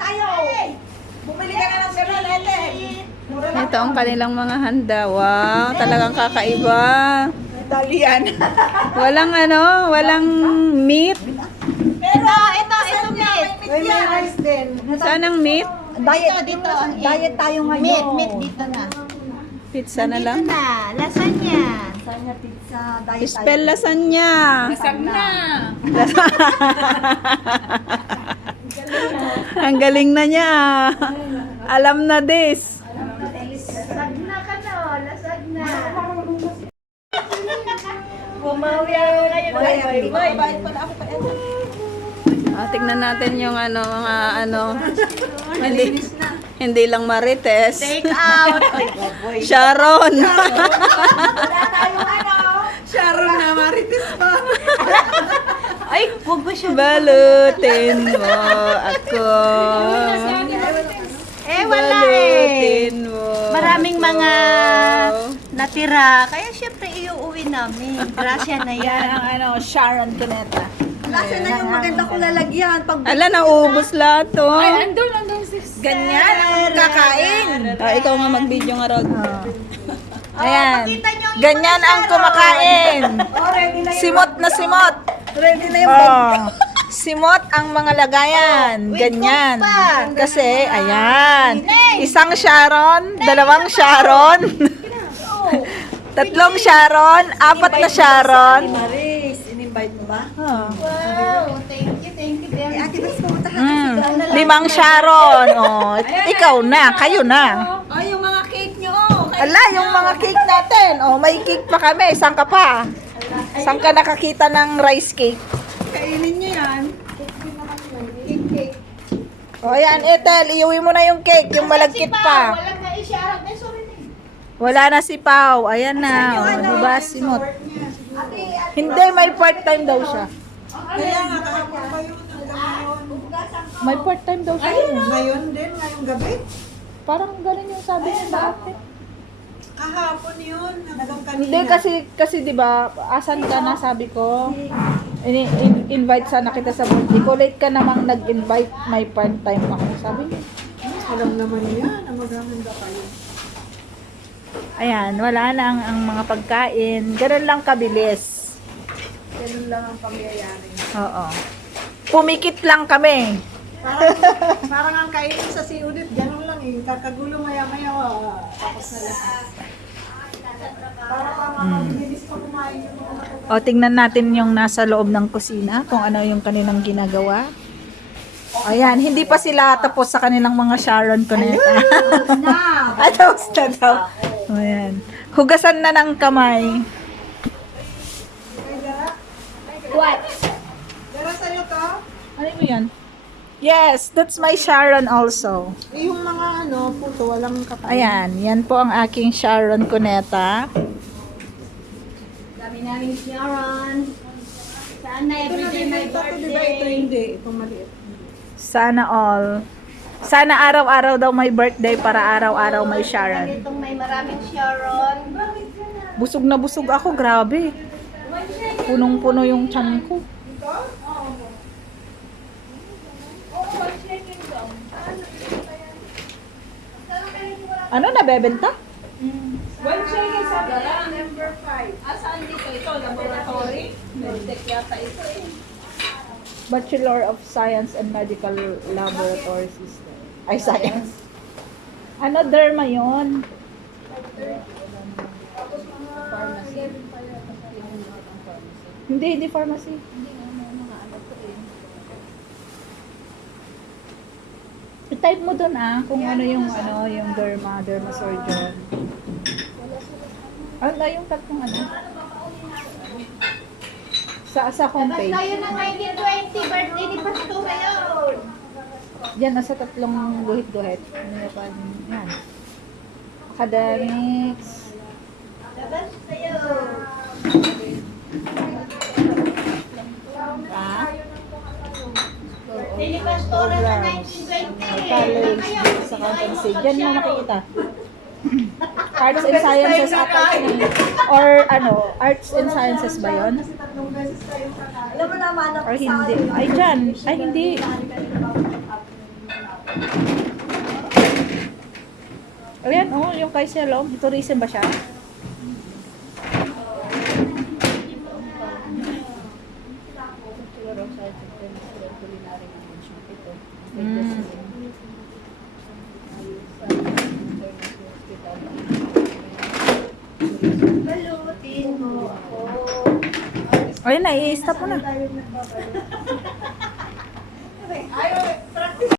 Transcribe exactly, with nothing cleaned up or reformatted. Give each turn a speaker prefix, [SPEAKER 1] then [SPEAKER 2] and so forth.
[SPEAKER 1] tayo. Bumili ka na ng gano'n, Ethel.
[SPEAKER 2] Ito ang kanilang mga handa. Wow, talagang kakaiba.
[SPEAKER 1] Italian.
[SPEAKER 2] Walang ano, walang meat.
[SPEAKER 3] Ito, ito, ito meat.
[SPEAKER 1] May may rice din.
[SPEAKER 2] Saan ang meat?
[SPEAKER 1] Diet,
[SPEAKER 3] Dito, dito, ang
[SPEAKER 1] diet tayo ngayon.
[SPEAKER 3] Meat, meat dito na.
[SPEAKER 2] Pizza na
[SPEAKER 3] Dito
[SPEAKER 2] lang.
[SPEAKER 3] na, lasagna.
[SPEAKER 1] Lasagna pizza, diet
[SPEAKER 2] Spell lasagna.
[SPEAKER 1] Lasagna.
[SPEAKER 2] Ang galing na niya. Alam na this.
[SPEAKER 3] Lasagna ka no, lasagna.
[SPEAKER 1] Bumawi ako ngayon. Bye, bye, bye. Pala ako pa yan.
[SPEAKER 2] Ah, tignan natin yung ano, mga ano. hindi, hindi lang Marites.
[SPEAKER 3] Take out.
[SPEAKER 2] Sharon.
[SPEAKER 1] Wala tayong ano. Sharon na Marites pa.
[SPEAKER 3] Ay, huwag ba siya?
[SPEAKER 2] Balutin mo ako.
[SPEAKER 3] Eh, wala eh.
[SPEAKER 2] Balutin mo.
[SPEAKER 3] Maraming mga
[SPEAKER 2] ako.
[SPEAKER 3] natira. Kaya syempre iuuwi namin. Grasya na
[SPEAKER 1] Yan
[SPEAKER 3] yan.
[SPEAKER 1] ang ano, Sharon Cuneta. Lasa na yung maganda kong lalagyan. Pag
[SPEAKER 2] Ala, nauubos lahat to.
[SPEAKER 1] andun, andun sis. Ganyan ang kakain.
[SPEAKER 2] Ah, ikaw nga mag-video nga Rod.
[SPEAKER 3] Ayan.
[SPEAKER 2] Ganyan ang kumakain.
[SPEAKER 1] Oh, ready na yung
[SPEAKER 2] Simot na simot.
[SPEAKER 1] Ready na yung
[SPEAKER 2] Oh. Simot ang mga lagayan. Ganyan. Kasi, ayan. Isang Sharon, dalawang Sharon, tatlong Sharon, apat na Sharon.
[SPEAKER 1] Maris, in-invite mo ba?
[SPEAKER 3] Wow, thank you, thank you very
[SPEAKER 1] Ate, basta pumunta ka.
[SPEAKER 2] Mm, limang Sharon. Oh, ikaw na, kayo na.
[SPEAKER 1] Oh, yung mga cake nyo. Oh.
[SPEAKER 2] Ala, yung mga cake natin. Oh, may cake pa kami. Saan ka pa? Saan ka nakakita ng rice cake?
[SPEAKER 1] Kainin nyo yan. Cake, cake.
[SPEAKER 2] O ayan, Ethel, iuwi mo na yung cake, yung malagkit pa.
[SPEAKER 3] Walang na-isharap. Eh, sorry na.
[SPEAKER 2] Wala na si Pau. Ayan na. O, diba, simot. Hindi, may part-time daw siya.
[SPEAKER 1] Kaya nga, kahapon pa yun. Hanggang ngayon.
[SPEAKER 2] May part-time daw siya.
[SPEAKER 1] Ayun, ngayon din, ngayong gabi.
[SPEAKER 2] Parang ganun yung sabi niya dati.
[SPEAKER 1] Kahapon yun, hanggang kanina.
[SPEAKER 2] Hindi, kasi, kasi diba, asan ka na, sabi ko. In, in, invite sana kita sa birthday ko. Late ka namang nag-invite, may part-time ako. Sabi niya.
[SPEAKER 1] Alam naman yan, na maghahanda kayo.
[SPEAKER 2] Ayan, wala na ang, ang mga pagkain. Ganun lang kabilis.
[SPEAKER 1] Ganun lang ang pangyayari.
[SPEAKER 2] Oo. Pumikit lang kami.
[SPEAKER 1] Parang, parang ang kainin sa si Udit, ganun lang eh. Kakagulo maya-maya, ah, tapos na lahat. Para pa mabilis pa kumain yung mga nakagawa.
[SPEAKER 2] O, tingnan natin yung nasa loob ng kusina, kung ano yung kanilang ginagawa. Ayan, hindi pa sila tapos sa kanilang mga Sharon Cuneta. Ay, tapos na daw. Ayan. Hugasan na ng kamay. What?
[SPEAKER 1] Pero sa'yo to,
[SPEAKER 2] Ano mo yan? Yes, that's my Sharon also.
[SPEAKER 1] eh, yung mga ano, puto, walang kapain.
[SPEAKER 2] Ayan, yan po ang aking Sharon Cuneta.
[SPEAKER 3] Dami namin Sharon. Sana
[SPEAKER 1] Ito na
[SPEAKER 3] everyday
[SPEAKER 1] din
[SPEAKER 3] my
[SPEAKER 1] ito, ito, di ba? Ito
[SPEAKER 3] birthday.
[SPEAKER 1] hindi, ito maliit.
[SPEAKER 2] Sana all. Sana araw-araw daw may birthday para araw-araw may Sharon.
[SPEAKER 3] Itong may maraming Sharon.
[SPEAKER 2] Busog na busog ako, grabe. Punong-puno yung tiyan ko. Ano, nabebenta?
[SPEAKER 1] One chicken sa lang. Number five. Asaan dito? Ito, laboratory? Medtech yata ito eh.
[SPEAKER 2] Bachelor of Science and Medical Laboratory System. Ay, science. Ano, derma yun? Hindi, hindi pharmacy. I-type mo dun ah, kung ano yung ano, yung derma, derma surgeon. Ano yung tatlong ano? Sa sa homepage.
[SPEAKER 3] Basta yun ang nineteen twenty birthday ni Pastora yun.
[SPEAKER 2] Yan, nasa tatlong guhit-guhit. Ano yung pan? Yan. Academics.
[SPEAKER 3] Labas sa'yo.
[SPEAKER 2] Ah?
[SPEAKER 3] Birthday ni Pastora sa nineteen twenty.
[SPEAKER 2] College, sa accountancy. Diyan mo makikita. Arts and Sciences ata yun eh. Or ano, Arts and Sciences ba yun?
[SPEAKER 1] Kasi tatlong beses tayong kakain. Alam mo naman,
[SPEAKER 2] Or hindi? Ay, dyan. Ay, hindi. Ayan, oh, yung kay sa loob. Tourism ba siya? Mm.
[SPEAKER 3] Balutin mo ako.
[SPEAKER 2] Ayun na, i-stop mo na.
[SPEAKER 1] Tayo nagbabalot.